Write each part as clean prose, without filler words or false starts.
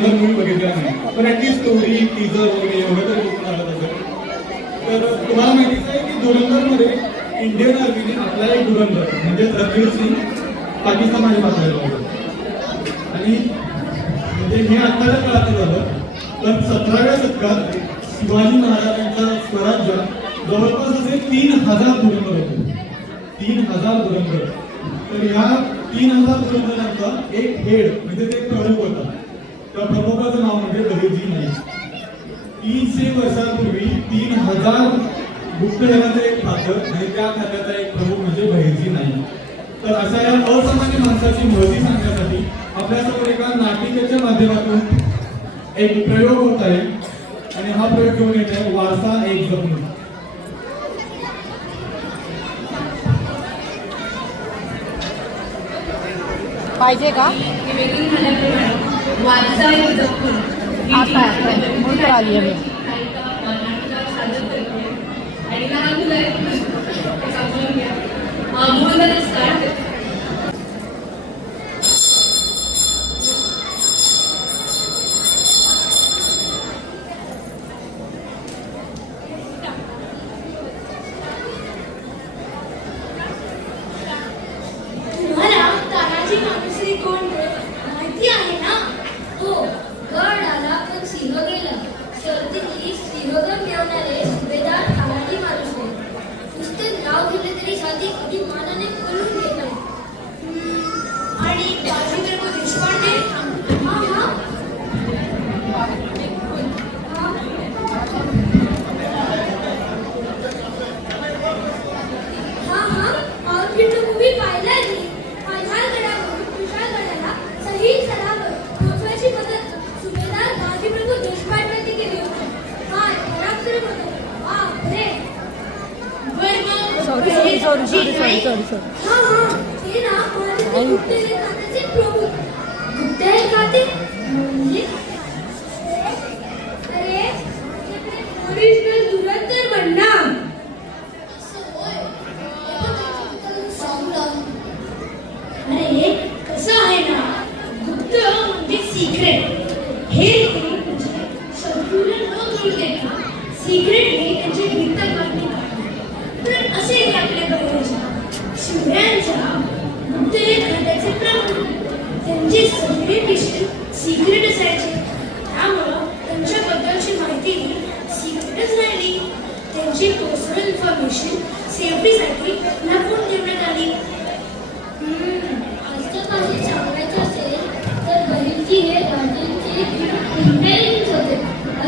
धुरंधर movie बघितला नाही, पण ॲटलीस्ट स्टोरी टीजर वगैरे एवढं तरी बघून आलं असेल. तर तुम्हाला माहितीच आहे की धुरंधरमध्ये इंडियन आर्मीने आपला एक धुरंधर म्हणजे रणवीर सिंग पाकिस्तानमध्ये पाठवलेला होता. आणि म्हणजे हे आत्ताच्या काळात झालं, पण 17व्या शतकात शिवाजी महाराजांच्या स्वराज्यात जवळपास असे 3000 धुरंधर होते. 3000 धुरंधर. तर ह्या 3000 धुरंधरांचा एक हेड म्हणजे ते प्रमुख होता. त्या प्रमुखाचं नाव म्हणजे बहिर्जी नाईक. 300 वर्षांपूर्वी 3000 गुप्तहेराचं एक खातं आणि त्या खात्याचा एक प्रमुख म्हणजे बहिर्जी नाईक. तर अशा या असामान्य माणसाची महती सांगण्यासाठी आपल्यासमोर एका नाटिकेच्या माध्यमातून एक प्रयोग होत आहे आणि हा प्रयोग घेऊन येत आहे वारसा एक जपणूक. पाहिजे का वारसा एक जपणूक आता म्हणून आली आहे मी. आणि लहान मुलं आहेत बोलत असतात. तुम्हाला तानाजी मालुसरे कोण माहिती आहे ना? हो, गड आला पण सिंह गेला. शर्तीतली सिंहगड मिळवणारे सुभेदार तानाजी मालुसरे. नुसते नाव घेतले तरी साधी अभिमानाने बोलून घेतात. आणि बाजीप्रभू देशपांडे हा हा मूवी पाहिलाय मी. पालघरगडावरून तुषारगडाला सही सलामत पोहोचवायची मदत सुभेदार बाजीप्रभू देशपांडेंनी केली होती. काय पराक्रम होतो. बापरे. सॉरी हा हे ना माझे गुप्तहेर खात्याचे प्रमुख. गुप्तहेर खाते म्हणजे अरे ओरिजिनल धुरंधर बनणार. अरे कसं आहे ना, गुप्त म्हणजे सिक्रेट. हे म्हणजे शत्रूला न कळू देता सिक्रेट हे त्यांचे हित करणे. तर असे आपले बरोबर शिवरायांच्या गुप्तहेर खात्याचे प्रमुख. त्यांचे सगळे विषय सिक्रेट असायचे, त्यामुळं त्यांच्याबद्दलची माहिती सिक्रेटच राहिली. त्यांची पर्सनल इन्फॉर्मेशन सेफ्टीसाठी लपवून ठेवण्यात आली. आजच्या काही सांगायचं असेल तर बहिर्जी हे राजांचे इंटेलिजन्स होते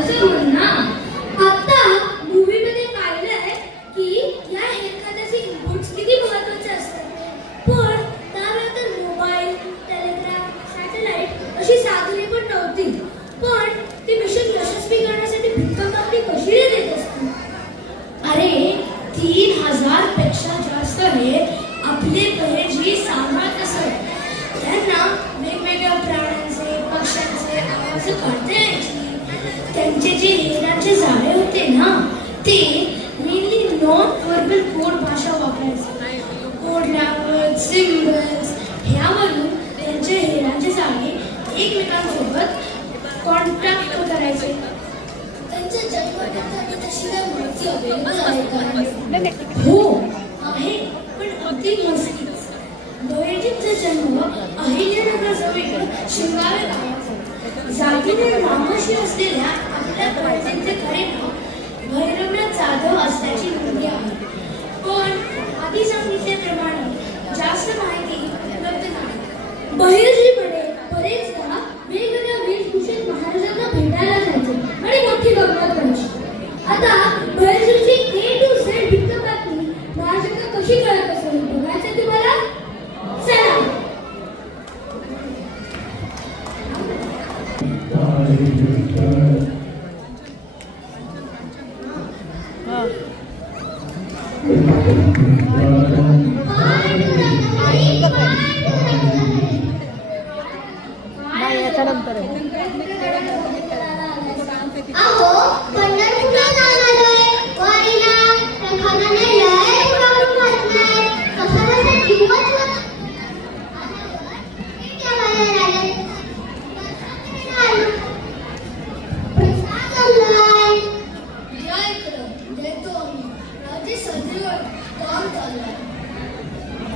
असं म्हण ना. आता मूवी मध्ये पाहिलंय की या हेरखात्याचे इनपुट्स किती महत्वाचे असतात. पण त्यावेळेला तर मोबाईल, टेलिग्राफ, सॅटेलाइट अशी साधने पण नव्हती. पण ते मिशन यशस्वी करण्यासाठी भिक्कामागणी कशी देत असतील. अरे 3000 पेक्षा जास्त हे आपले बहिर्जी सांभाळत असत. त्यांना वेगवेगळ्या प्राण्यांचे, पक्ष्यांचे आवाज काढता यायचे. त्यांचे जे हेरांचे जाळे होते ना, ते मेनली नॉन व्हर्बल कोड भाषा वापरायचे. कोड लँग्वेज, सिम्बल्स ह्यावरून त्यांचे हेरांचे जाळे एकमेकांसोबत कॉन्टॅक्ट करायचे. त्यांच्या जन्मसाठी तशी काय माहिती अवेलेबल आहे का? हो आहे, पण अगदी मस्तीच. बहिर्जींचा जन्म अहिल्यानगरजवळ शिंगावे गावात. जातीने रामशी असलेल्या आपल्या बहिर्जींचे खरे नाव भैरवनाथ जाधव असल्याची नोंदी आहे. पण आधी सांगितल्याप्रमाणे जास्त माहिती उपलब्ध नाही. बहिर्जी बरेचदा वेगवेगळ्या वेशभूषेत महाराजांना भेटायला जायचे आणि मोठी गंमत करायची. आता बहिर्जींची A to Z भिक्कामागणी महाराजांना कशी कळत असेल बघायचं तुम्हाला. चला. याच्यानंतर आहे. अहो पंढरपूरला जाऊन आलोय वारीला. त्या खानाने लय उडावून घातलाय. कसा जीवच त्या बाहेर आले.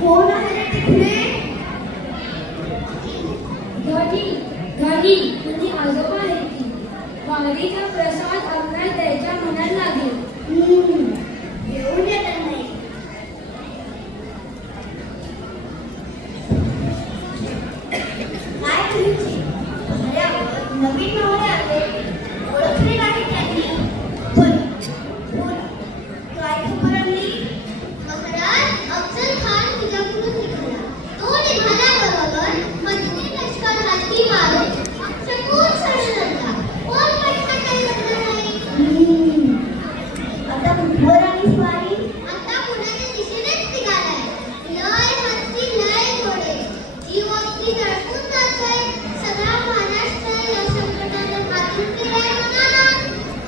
कोण आहे रे तिकडे? गाडी गाडी तुझी आजोबा आहे ती. वारीचा प्रसाद अंगणात द्यायचा म्हणायला लागेल. घेऊन येत नाही. काय तुझी नवीन नवरे आले, ओळखले नाही त्यांनी. पण बोला, काय खबर आणली? महाराज अफजल खान तिच्याकडून निघाला. तो निघाल्याबरोबर मंत्री लष्कर हत्ती मारून चकून सरसरला. कोण पटकन काही लग्न नाही. आता कुठवर आली स्वारी? आता पुण्याच्या दिशेनेच निघालाय. लय हत्ती लय घोडे. जीव अगदी जळकून जातोय. सगळा महाराष्ट्र या संकटात हातून गेलाय म्हणाला.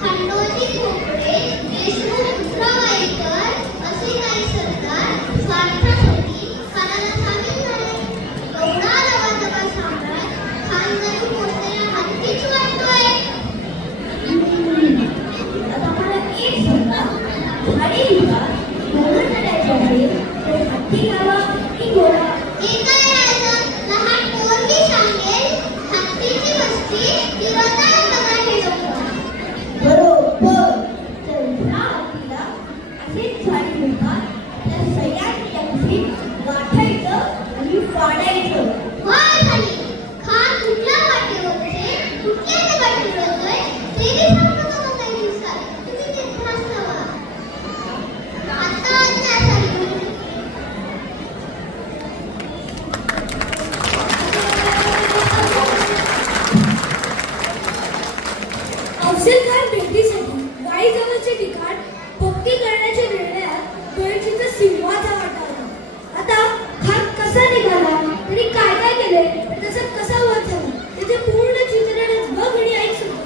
खंडोजी खोपडे, देशमुख उतरावाईकर असे काही सरदार स्वार्थासाठी खानाला सामील झाले. एवढा रवाजवा सम्राट खान जरी मोठ्या हत्तीच वाटतोय. आता मला एक सांगा, झाडी विभाग म्हणून करायचं आहे तर हत्ती घ्यावा की घोडा? हे काय राहिलं? लहान पोरगी सांगेल हत्तीची वस्ती किंवा बरोबर. तर ह्या हत्तीला असेच झाडी विभाग त्या सह्याद्री अगदी गाठायचं आणि फाडायचं. होय खाली खान कुठल्या वाटेवर होते, कुठल्या ते वाटेवर होतोय ते बी सांगतो का काही दिवसात? तुम्ही तिथं असावा. आता त्यासाठी अफजल खान भेटीसाठी वाईजवळचे ठिकाण पक्की करण्याच्या निर्णयात गळचीचा सिंहाचा वाटा होता. आता खान कसा निघाला, तरी काय काय केले, त्याचा कसा वध झाला, त्याचे पूर्ण चित्रण बघ आणि ऐक सुद्धा.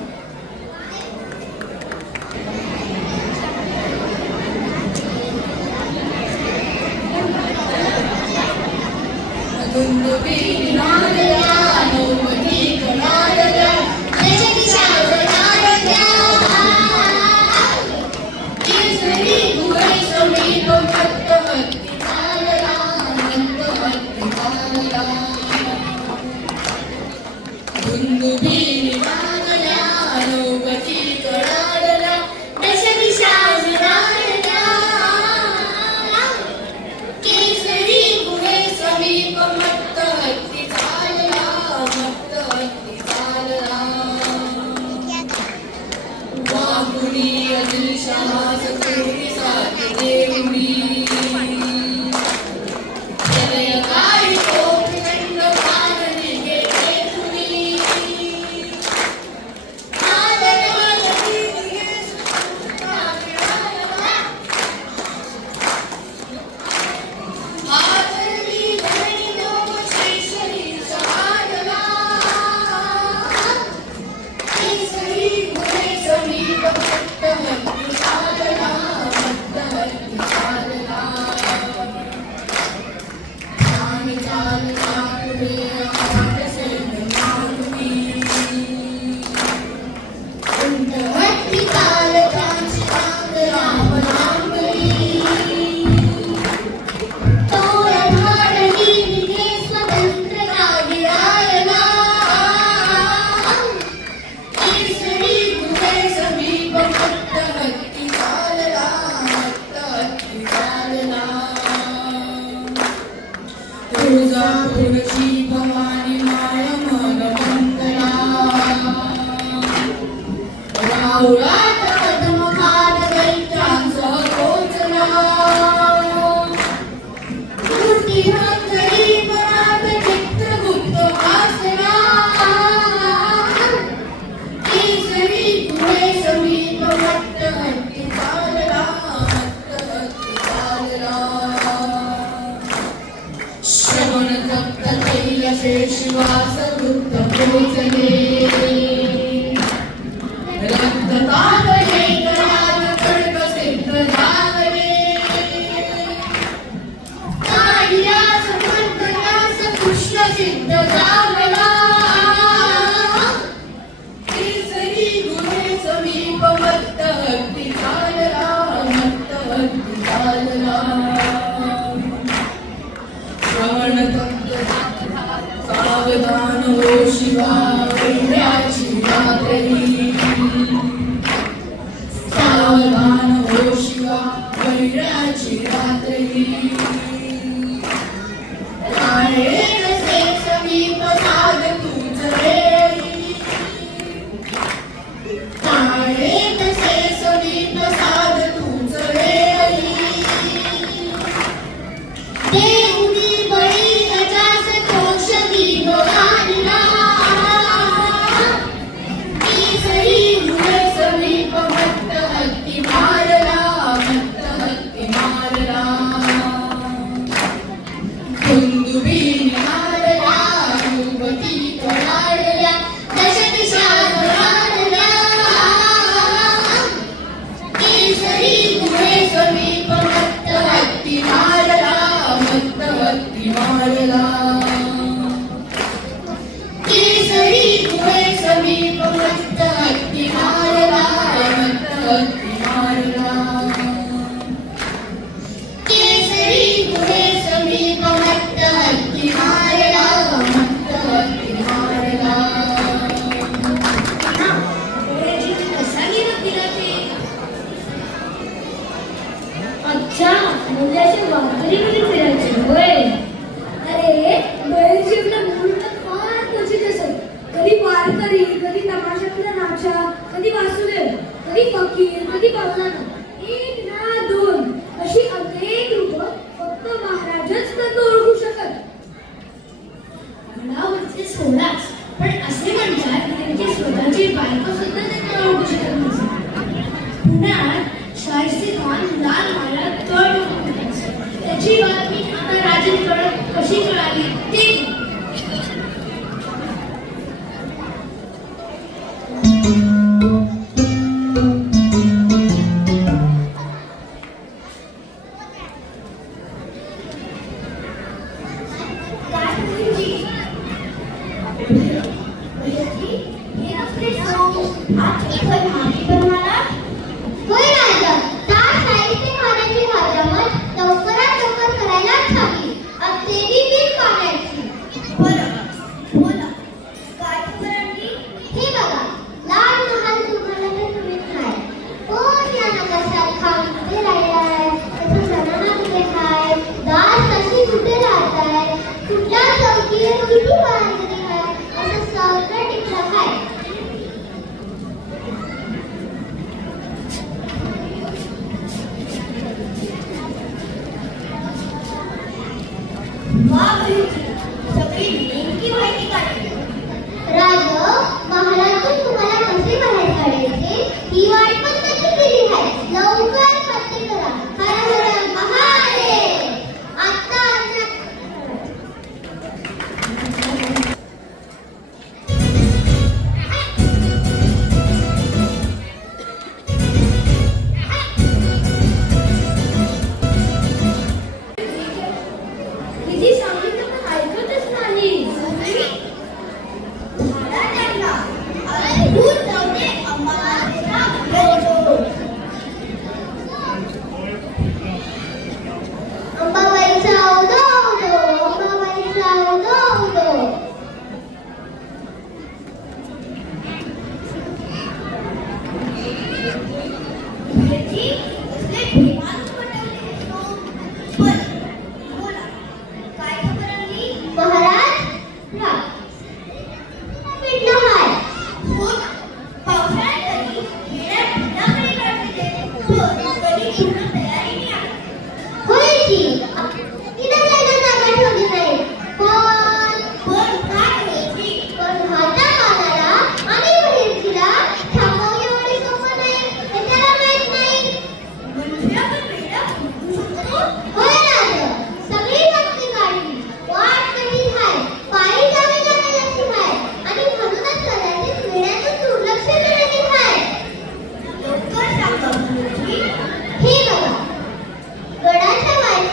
श्वास वृत्त पोचले रक्त तापले कराल खडक सिद्ध झाले काढल्यास मंत्रास कृष्ण सिद्ध झाला केसरी गुणे समीप मत्त हत्ती चालला मत्त हत्ती चालला अंधेऱ्याची रात्री आहे कसे समीप साध तुझ वेळी आहे कसे समीप साध तुझ वेळी देऊनी बळी अजास दोष दिनवानिला केसरी मुळे समीप भक्त हत्ती मारला कुंदुबी मारला युवती कडाडल्या दश दिशा धडाडल्या केसरी मुळे समीप भक्त हत्ती मारला केसरी मुळे समीप भक्त हत्ती मारला केसरी मुळे समीप भक्त हत्ती मारला अच्छा मुलाच्या वाकरीमध्ये फिरायचे होय. अरे बळीजीवना मुहूर्त फार क्वचित असत. कधी वारकरी, कधी तमाशातला नाचा, कधी वासुदेव, कधी फकीर, कधी पवनाना, एक ना दोन अशी अनेक रूप फक्त महाराजच त्यांना ओळखू शकत. अंगावरचे सोडाच पण असे म्हणतात की त्यांची स्वतःची बायको सुद्धा त्यांना ओळखू शकत नसे. पुण्यात शाहीचे खान लाल माला तळ त्याची बातमी आता राजेंकडे कशी कळाली ते होय राजा, त्या साहित्य खाण्याची हजामत लवकरात लवकर करायलाच हवी. अगदी बिन पाण्याची. बोला काय खबरांनी? हे बघा, लाल महाल तुम्हाला हे तुम्हीच नाही. कोण या नकाशात खाऊन कुठे राहिलाय, त्याचं जनाना कुठे आहे, दास कशी कुठे राहताय, कुठल्या चौकीवर किती वारकरी आहे, असं सगळं टिपलं आहे. सगळी नेमकी माहिती काढली. राज, महालातून तुम्हाला कसे बाहेर काढायचे ही वाट पण नक्की केली आहे. लवकर पत्ते करा. हर हर महादेव. आता किती सांगितलं पण ऐकतच नाही. अंबाबाईचा उदो उदो, अंबाबाईचा उदो उदो. महाराज पिठलं हाय. होय की तिला जायला जागा ठेवली नाही. पण हाता मारायला आणि बहिर्जीला थांबवणे एवढे सोपं नाही हे त्याला माहित नाही. होय राज, सगळी भक्ती काढली. वाट कठीण आहे, पायी जावे लागेल अशी आहे आणि म्हणूनच कदाचित वेळाचं दुर्लक्ष झालेली आहे. हे बघा, गडाच्या वाट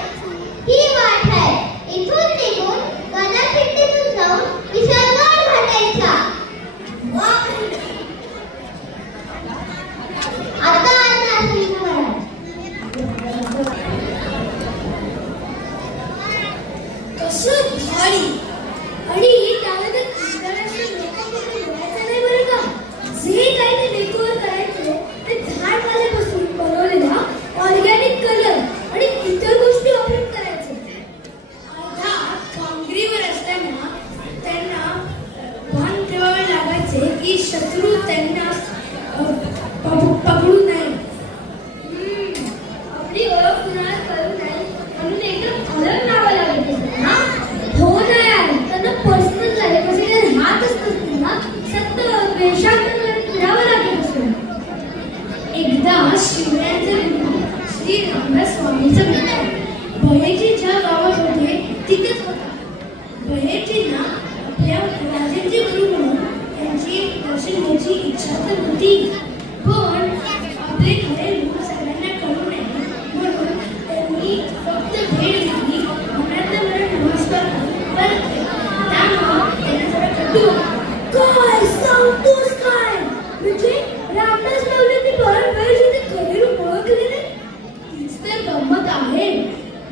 ही वाट आहे. इथून निघून गडापिंडीतून जाऊन विशाळगड घाटायचा. आता असेल महाराज. कसं भारी आणि त्यामध्ये इंटरनॅशनल लोकांमध्ये बोलायचं नाही बरं का. जे काही ते डेकोर करायचे ते झाड पाल्यापासून बनवलेला ऑर्गॅनिक कलर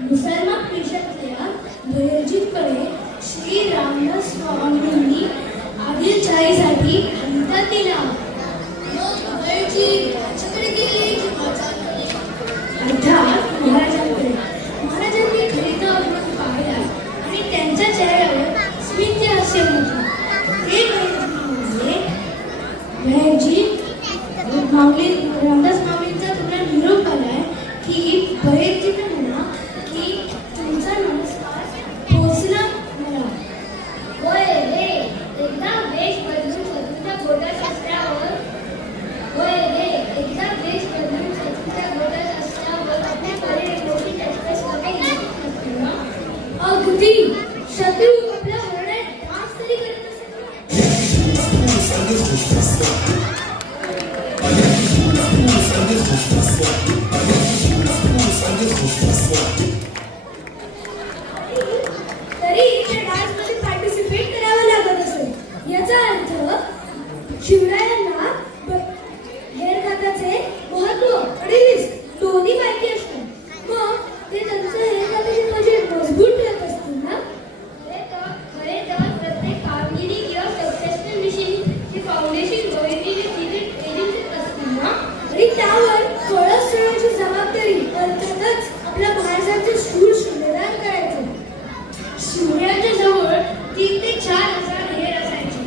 मुसलमान पेशवातल्या बहिर्जीकडे श्री रामदास स्वामींनी आदिलशाहीसाठी हंता दिला. मग बहिर्जी त्यांच्याकडे गेले की महाराजांकडे? अर्थात महाराजांकडे. महाराजांनी खरेदी अभिमान पाहिला आणि त्यांच्या चेहऱ्यावर स्मित हास्य होते. ते बहिर्जी माऊली रामदास माऊलींचा तुम्हाला निरोप आलाय की बहिर्जींना म्हणा की तुमचा नमस्कार पोचला मला. होय रे, एकदा वेश बदलून शत्रूच्या गोटात असल्यावर आपल्याकडे मोठी एक्सप्रेस मध्ये येत नसते ना. अगदी शत्रू आपल्या हरण्यात डान्स तरी करत असेल ना. तरी त्या डान्स मध्ये पार्टिसिपेट करावं लागत असेल. याचा अर्थ शिवरायांना हेरकाताचे महत्व आणि रिस्क दोन्ही माहिती असतात. मग ते त्यांचं हेरकाताचे बजेट मजबूत ठेवत असतील ना. खरे तर प्रत्येक कामगिरी किंवा सक्सेसफुल मिशन ची फाउंडेशन बहिर्जीने ट्रेनिंग असतील ना. आणि त्यावर कळस ठेवण्याची जबाबदारी अर्थातच आपल्या महाराजांचे शूर शिवराय करायचे. शिवरायांच्या जवळ 3 ते 4 हजार हेर असायचे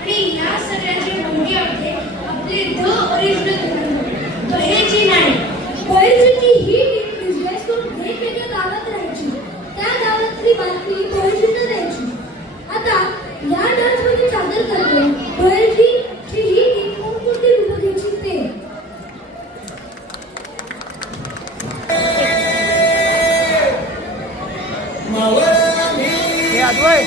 आणि या सगळ्याचे मोठी अर्थे आपले द ओरिजिनल बहिर्जी नाही. बहिर्जीची ही टीम बिझनेस करून वेगवेगळ्या गावात राहायची. त्या गावातली बातमी बहिर्जींना द्यायची. आता या डान्स मध्ये सादर करतो बहिर्जीची ही टीम कोणकोणती रूपं घ्यायची ते. हे अद्वय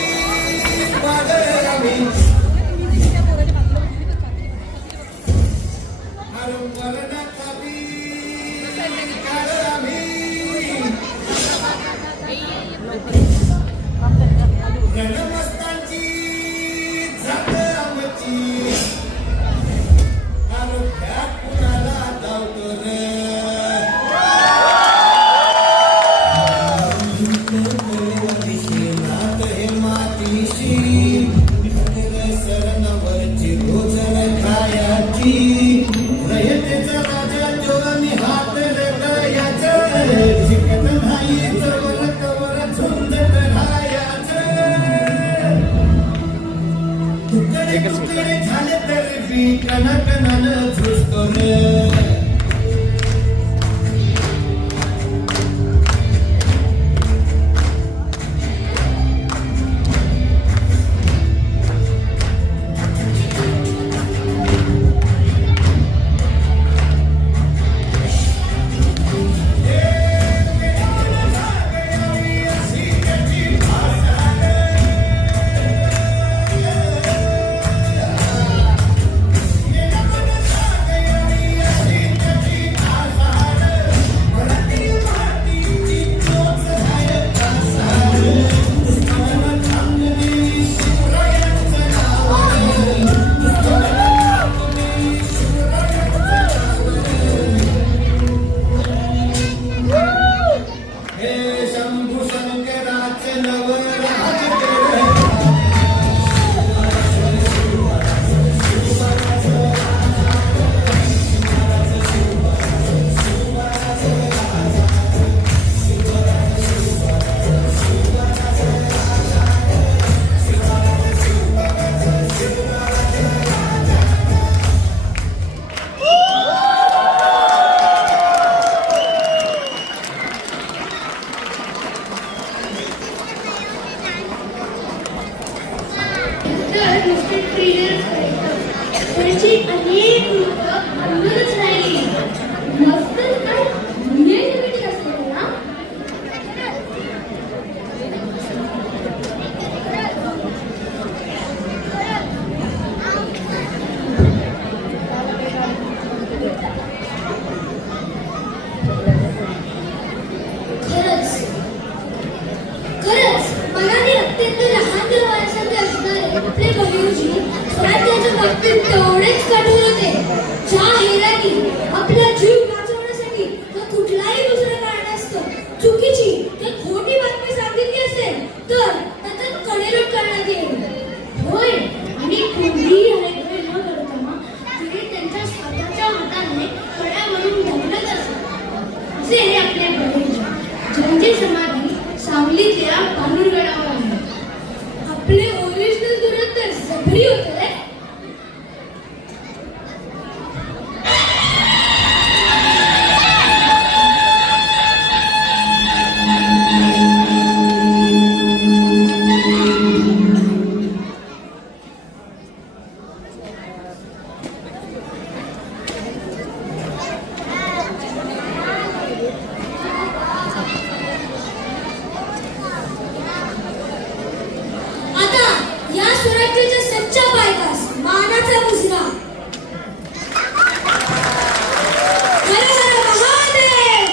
त्यांची अनेक रूपं अंगच राहिली. मस्त काय दुनिया असते ना. खरंच मनाने अत्यंत लहान वयासारखे असणारे आपले बहिर्जी स्वराज्याच्या बाबतीत तेवढेच कठोर होते. ज्या हेरांनी आपला जीव वाचवण्यासाठी कुठलाही दुसऱ्या कारणास्तव चुकीची ज्यांची समाधी सांगलीतल्या पांडुरगडावर आहे. आपले ओरिजिनल दुरंतर जबरी होते रे. आता या स्वराज्याच्या सच्चा पायदास मानाचा मुजरा. हर हर महादेव.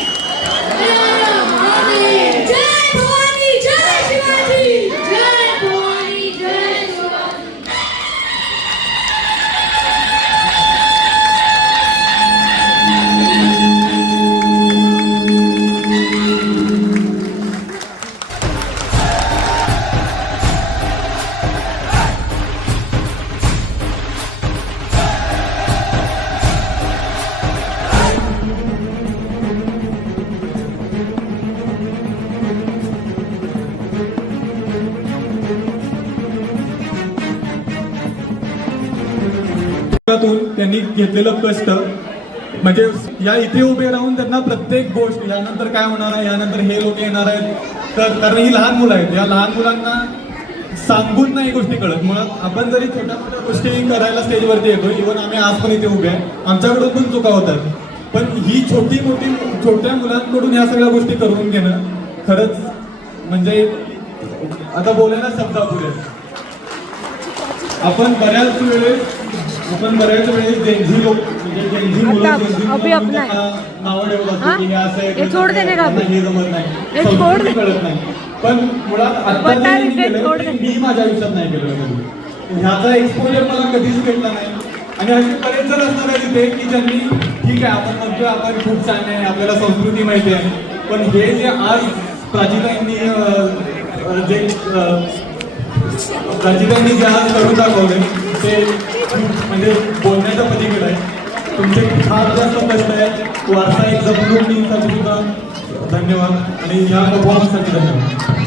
हर हर महादेव. जय भवानी जय शिवाजी. जय भवानी जय शिवाजी. त्यांनी घेतलेलं कष्ट म्हणजे या इथे उभे राहून त्यांना प्रत्येक गोष्ट यानंतर काय होणार आहे, यानंतर हे लोक येणार आहेत, तर कारण ही लहान मुलं आहेत. या लहान मुलांना सांगून नाही गोष्टी कळत. मग आपण जरी छोट्या मोठ्या गोष्टी करायला स्टेजवरती येतो, इव्हन आम्ही आज पण इथे उभे आहे, आमच्याकडून पण चुका होतात, पण ही छोट्या मुलांकडून या सगळ्या गोष्टी करून घेणं खरंच म्हणजे आता बोलायला शब्द अपुरे. आपण बऱ्याच वेळेस जेनझी लोक म्हणजे जेनझी मुलं नावं ठेवतात की हे असं आहे, हे जमत नाही, संस्कृती कळत नाही. पण मुळात आता मी माझ्या आयुष्यात नाही केलं कधी. ह्याचा एक्सपोजर मला कधीच भेटला नाही. आणि असे बरेच जण असणार आहे तिथे की ज्यांनी ठीक आहे आपण म्हणतोय आपण खूप छान आहे, आपल्याला संस्कृती माहिती आहे, पण हे जे आज प्राचीनांनी जे आज करून दाखवले ते म्हणजे बोलण्याच्या पलीकडे आहे. तुमचे फार जास्त कष्ट आहे. वारसा एक जपून ठेवण्यासाठी सुद्धा धन्यवाद आणि या परफॉर्मन्ससाठी धन्यवाद.